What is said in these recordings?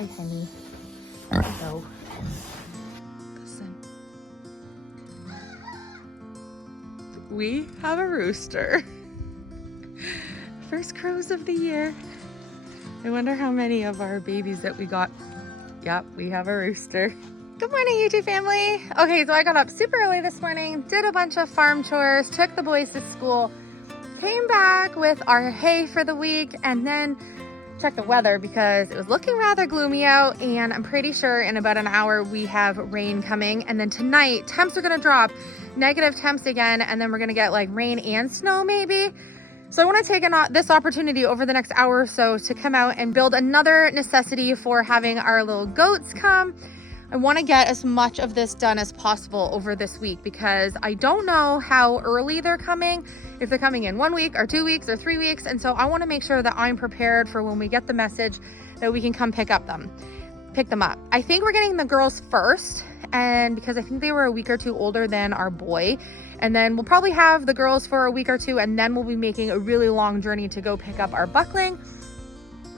Hi, honey. There we go. Listen. We have a rooster. First crows of the year. I wonder how many of our babies that we got. Yep, we have a rooster. Good morning, YouTube family. Okay, so I got up super early this morning, did a bunch of farm chores, took the boys to school, came back with our hay for the week, and then checked the weather because it was looking rather gloomy out, and I'm pretty sure in about an hour we have rain coming. And then tonight, temps are gonna drop, negative temps again, and then we're gonna get like rain and snow maybe. So I want to take this opportunity over the next hour or so to come out and build another necessity for having our little goats come. I want to get as much of this done as possible over this week because I don't know how early they're coming, if they're coming in 1 week or 2 weeks or 3 weeks. And so I want to make sure that I'm prepared for when we get the message that we can come pick them up. I think we're getting the girls first, and because I think they were a week or two older than our boy. And then we'll probably have the girls for a week or two, and then we'll be making a really long journey to go pick up our buckling.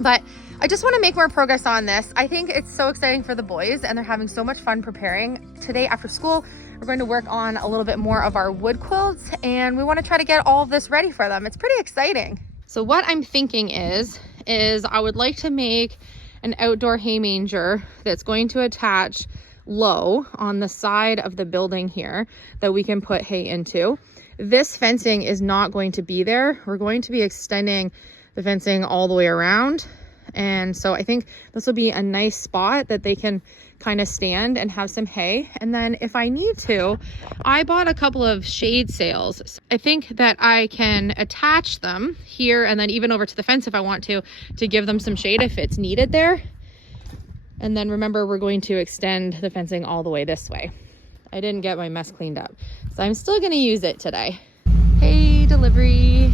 But I just want to make more progress on this. I think it's so exciting for the boys, and they're having so much fun preparing. Today after school, we're going to work on a little bit more of our wood quilts, and we want to try to get all of this ready for them. It's pretty exciting. So what I'm thinking is I would like to make an outdoor hay manger that's going to attach low on the side of the building here that we can put hay into. This fencing is not going to be there. We're going to be extending the fencing all the way around. And so I think this will be a nice spot that they can kind of stand and have some hay. And then if I need to, I bought a couple of shade sails. I think that I can attach them here and then even over to the fence if I want to give them some shade if it's needed there. And then remember, we're going to extend the fencing all the way this way. I didn't get my mess cleaned up, so I'm still gonna use it today. Hey, delivery.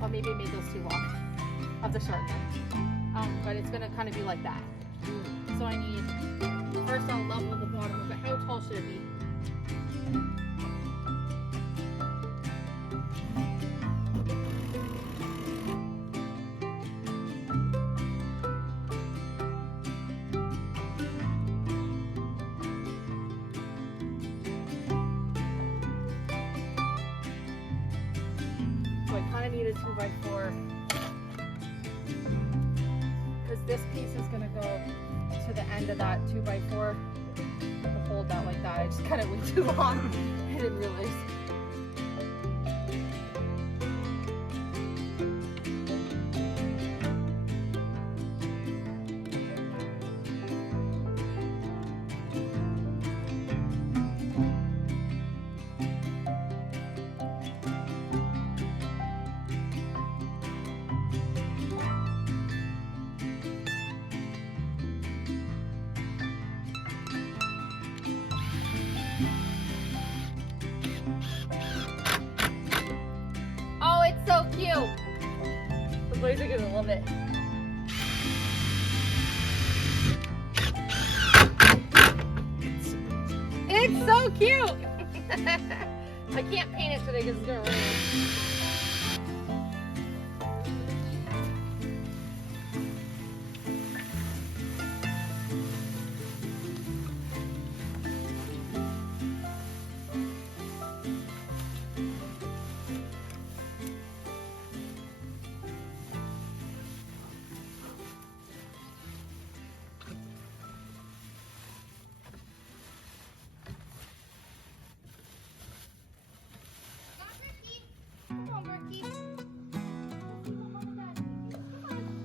Oh, maybe I made those too long. I'll have to shorten them. But it's gonna kind of be like that. So I need, first I'll level the bottom of it. How tall should it be? So I kind of need a 2x4 because this piece is going to go to the end of that 2x4 to hold that like that. I just cut it way too long. I didn't realize. boys are gonna love it. It's so cute! I can't paint it today because it's gonna rain. Come on, Berkey.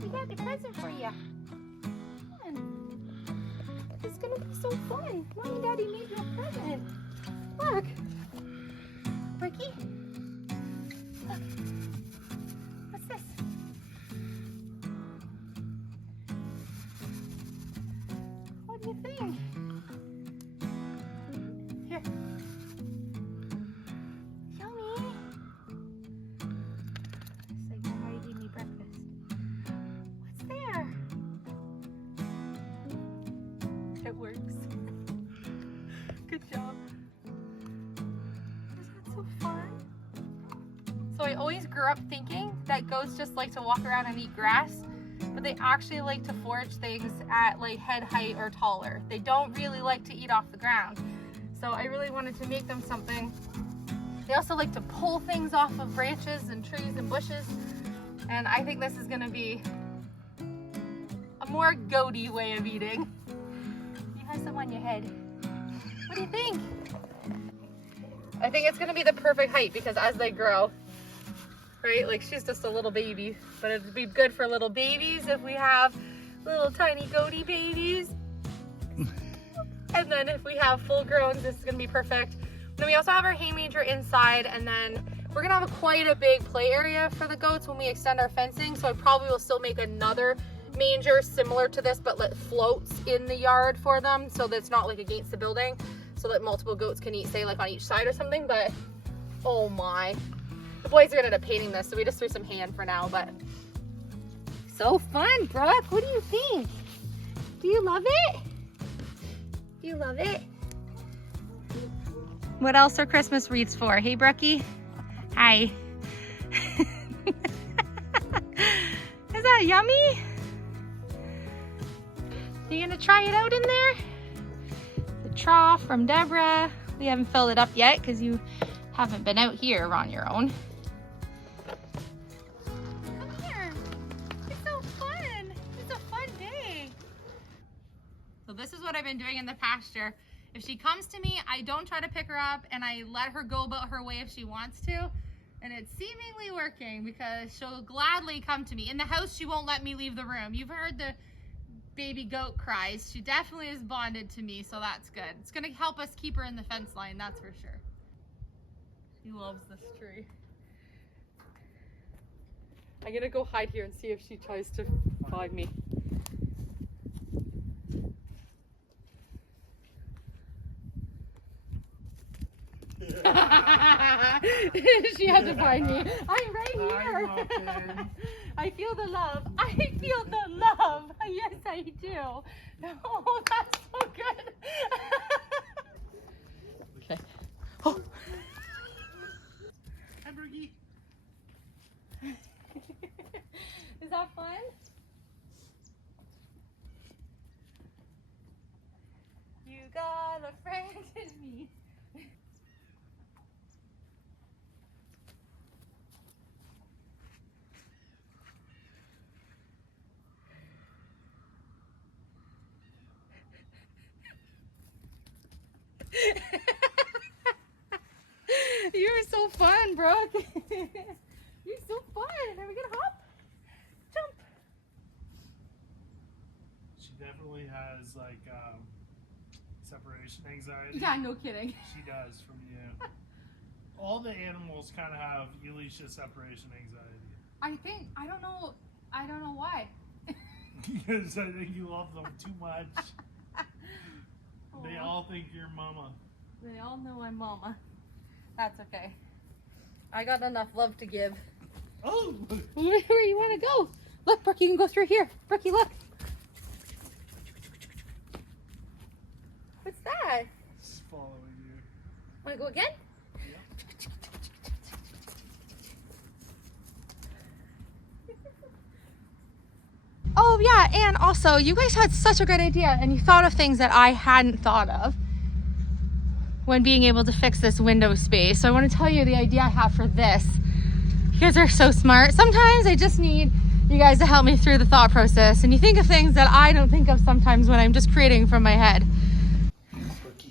We got a present for you. Come on. It's gonna be so fun. Mom and Daddy made you a present. Look. Berkey. Look. What's this? What do you think? Here. It works. Good job. Isn't that so fun? So I always grew up thinking that goats just like to walk around and eat grass, but they actually like to forage things at like head height or taller. They don't really like to eat off the ground. So I really wanted to make them something. They also like to pull things off of branches and trees and bushes. And I think this is gonna be a more goaty way of eating. Some on your head. What do you think? I think it's gonna be the perfect height because as they grow, right? Like she's just a little baby, but it'd be good for little babies if we have little tiny goaty babies. And then if we have full growns, this is gonna be perfect. Then we also have our hay manger inside, and then we're gonna have quite a big play area for the goats when we extend our fencing. So I probably will still make another manger similar to this, but that floats in the yard for them, so that it's not like against the building, so that multiple goats can eat, say like on each side or something. But oh my, the boys are gonna end up painting this, so we just threw some hay in for now. But so fun. Brooke, what do you think? Do you love it? Do you love it? What else are Christmas wreaths for? Hey Brookie. Hi. Is that yummy? You gonna try it out in there? The trough from Deborah. We haven't filled it up yet because you haven't been out here on your own. Come here. It's so fun. It's a fun day. So this is what I've been doing in the pasture. If she comes to me, I don't try to pick her up and I let her go about her way if she wants to. And it's seemingly working because she'll gladly come to me. In the house, she won't let me leave the room. You've heard the baby goat cries. She definitely is bonded to me, so that's good. It's gonna help us keep her in the fence line, that's for sure. She loves this tree. I'm gonna go hide here and see if she tries to find me. She had to find me. I'm right here. I feel the love. I feel the love. Yes, I do. Oh, that's so good. Okay. Oh. Hi, Bergie. Is that fun? You got a friend in me. You're so fun, Brooke. You're so fun. Are we gonna hop? Jump. She definitely has like separation anxiety. Yeah, no kidding. She does from you. All the animals kind of have Elysia separation anxiety. I don't know why. Because I think you love them too much. They all think you're mama. They all know I'm mama. That's okay. I got enough love to give. Oh! Where you want to go? Look, Brooke, you can go through here. Brookie, look. What's that? It's following you. Want to go again? Oh yeah, and also you guys had such a great idea and you thought of things that I hadn't thought of when being able to fix this window space. So I want to tell you the idea I have for this. You guys are so smart. Sometimes I just need you guys to help me through the thought process, and you think of things that I don't think of sometimes when I'm just creating from my head.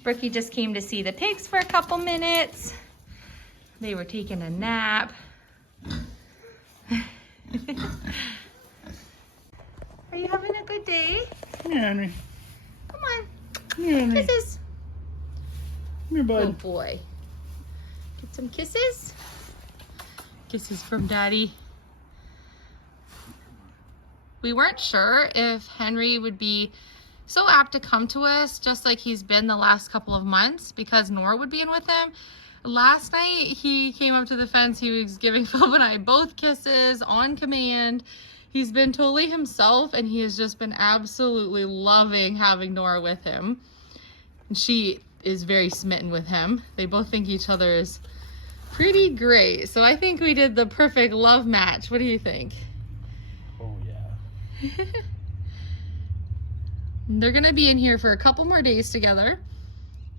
Brookie just came to see the pigs for a couple minutes. They were taking a nap. Are you having a good day? Come here, Henry. Come on. Come here, Henry. Kisses. Come here, bud. Good boy. Get some kisses. Kisses from Daddy. We weren't sure if Henry would be so apt to come to us just like he's been the last couple of months, because Nora would be in with him. Last night he came up to the fence. He was giving Philip and I both kisses on command. He's been totally himself, and he has just been absolutely loving having Nora with him. And she is very smitten with him. They both think each other is pretty great. So I think we did the perfect love match. What do you think? Oh, yeah. They're going to be in here for a couple more days together,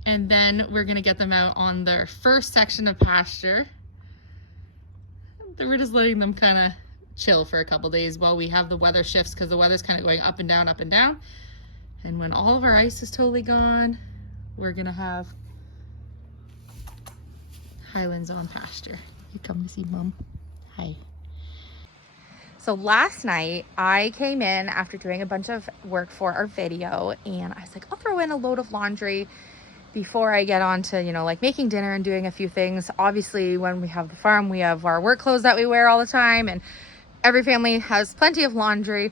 and then we're going to get them out on their first section of pasture. We're just letting them kind of chill for a couple days while we have the weather shifts, because the weather's kind of going up and down, up and down. And when all of our ice is totally gone, we're going to have Highlands on pasture. You come to see Mom. Hi. So last night I came in after doing a bunch of work for our video, and I was like, I'll throw in a load of laundry before I get on to, you know, like making dinner and doing a few things. Obviously, when we have the farm, we have our work clothes that we wear all the time, and every family has plenty of laundry.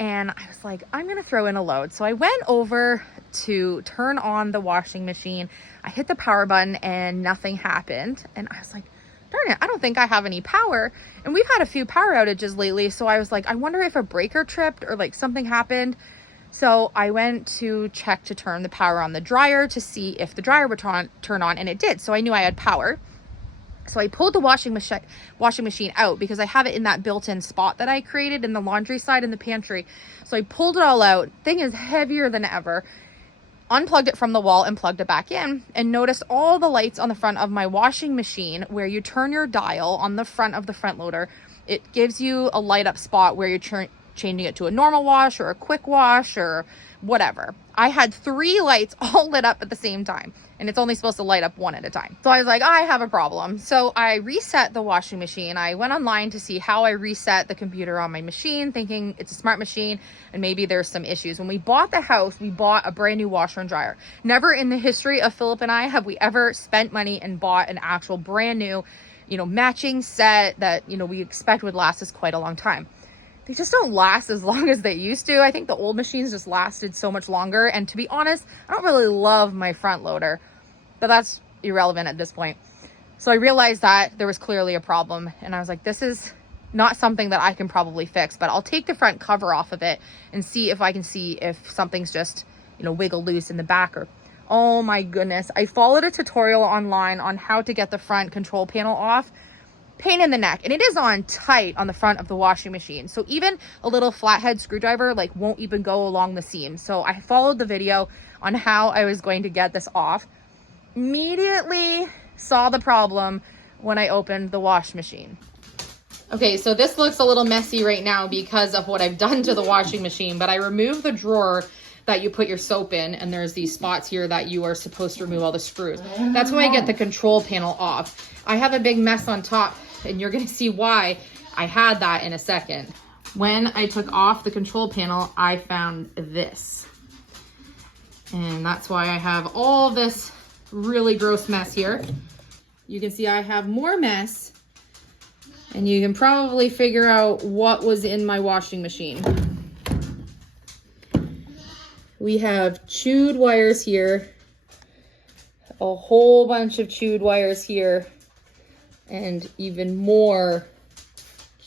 And I was like, I'm gonna throw in a load. So I went over to turn on the washing machine. I hit the power button and nothing happened. And I was like, darn it, I don't think I have any power. And we've had a few power outages lately. So I was like, I wonder if a breaker tripped or like something happened. So I went to check to turn the power on the dryer to see if the dryer would turn on, and it did. So I knew I had power. So I pulled the washing machine out because I have it in that built-in spot that I created in the laundry side in the pantry. So I pulled it all out. Thing is heavier than ever. Unplugged it from the wall and plugged it back in, and noticed all the lights on the front of my washing machine where you turn your dial on the front of the front loader. It gives you a light up spot where you're changing it to a normal wash or a quick wash or whatever. I had 3 lights all lit up at the same time, and it's only supposed to light up one at a time. So I was like, I have a problem. So I reset the washing machine. I went online to see how I reset the computer on my machine, thinking it's a smart machine and maybe there's some issues. When we bought the house, we bought a brand new washer and dryer. Never in the history of Philip and I have we ever spent money and bought an actual brand new, you know, matching set that, you know, we expect would last us quite a long time. They just don't last as long as they used to. I think the old machines just lasted so much longer. And to be honest, I don't really love my front loader, but that's irrelevant at this point. So I realized that there was clearly a problem, and I was like, this is not something that I can probably fix, but I'll take the front cover off of it and see if I can see if something's just, you know, wiggle loose in the back. Or, oh my goodness, I followed a tutorial online on how to get the front control panel off. Pain in the neck, and it is on tight on the front of the washing machine, so even a little flathead screwdriver like won't even go along the seam. So I followed the video on how I was going to get this off. Immediately saw the problem when I opened the wash machine. Okay, so this looks a little messy right now because of what I've done to the washing machine, but I removed the drawer that you put your soap in, and there's these spots here that you are supposed to remove all the screws. That's when I get the control panel off. I have a big mess on top, and you're gonna see why I had that in a second. When I took off the control panel, I found this. And that's why I have all this really gross mess here. You can see I have more mess, and you can probably figure out what was in my washing machine. We have chewed wires here, a whole bunch of chewed wires here, and even more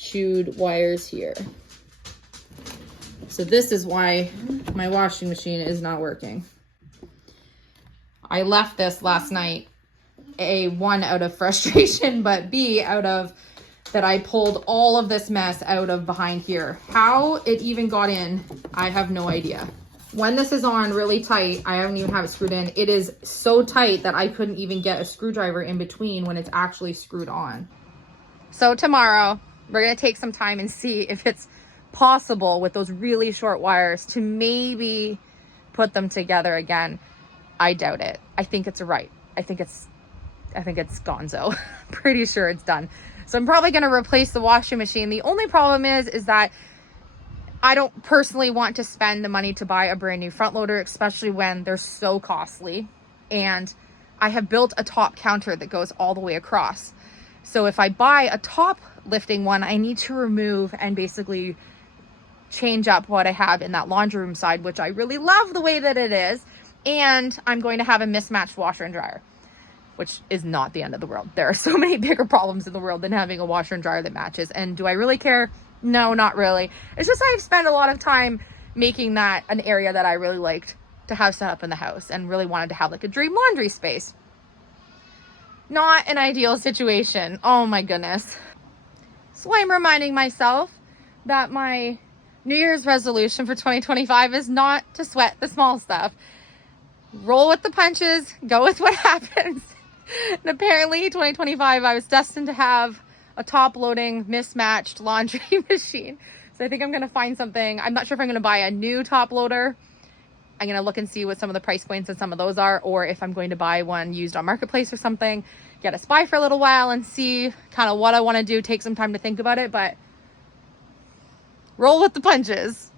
chewed wires here. So this is why my washing machine is not working. I left this last night, A, one, out of frustration, but B, out of that I pulled all of this mess out of behind here. How it even got in, I have no idea. When this is on really tight, I don't even have it screwed in. It is so tight that I couldn't even get a screwdriver in between when it's actually screwed on. So tomorrow, we're gonna take some time and see if it's possible with those really short wires to maybe put them together again. I doubt it. I think it's right. I think it's gonzo. Pretty sure it's done. So I'm probably going to replace the washing machine. The only problem is that I don't personally want to spend the money to buy a brand new front loader, especially when they're so costly. And I have built a top counter that goes all the way across. So if I buy a top lifting one, I need to remove and basically change up what I have in that laundry room side, which I really love the way that it is. And I'm going to have a mismatched washer and dryer, which is not the end of the world. There are so many bigger problems in the world than having a washer and dryer that matches. And do I really care? No, not really. It's just I've spent a lot of time making that an area that I really liked to have set up in the house and really wanted to have like a dream laundry space. Not an ideal situation. Oh my goodness. So I'm reminding myself that my New Year's resolution for 2025 is not to sweat the small stuff. Roll with the punches, go with what happens. And apparently 2025, I was destined to have a top loading mismatched laundry machine. So I think I'm going to find something. I'm not sure if I'm going to buy a new top loader. I'm going to look and see what some of the price points and some of those are, or if I'm going to buy one used on Marketplace or something, get a spy for a little while and see kind of what I want to do, take some time to think about it, but roll with the punches.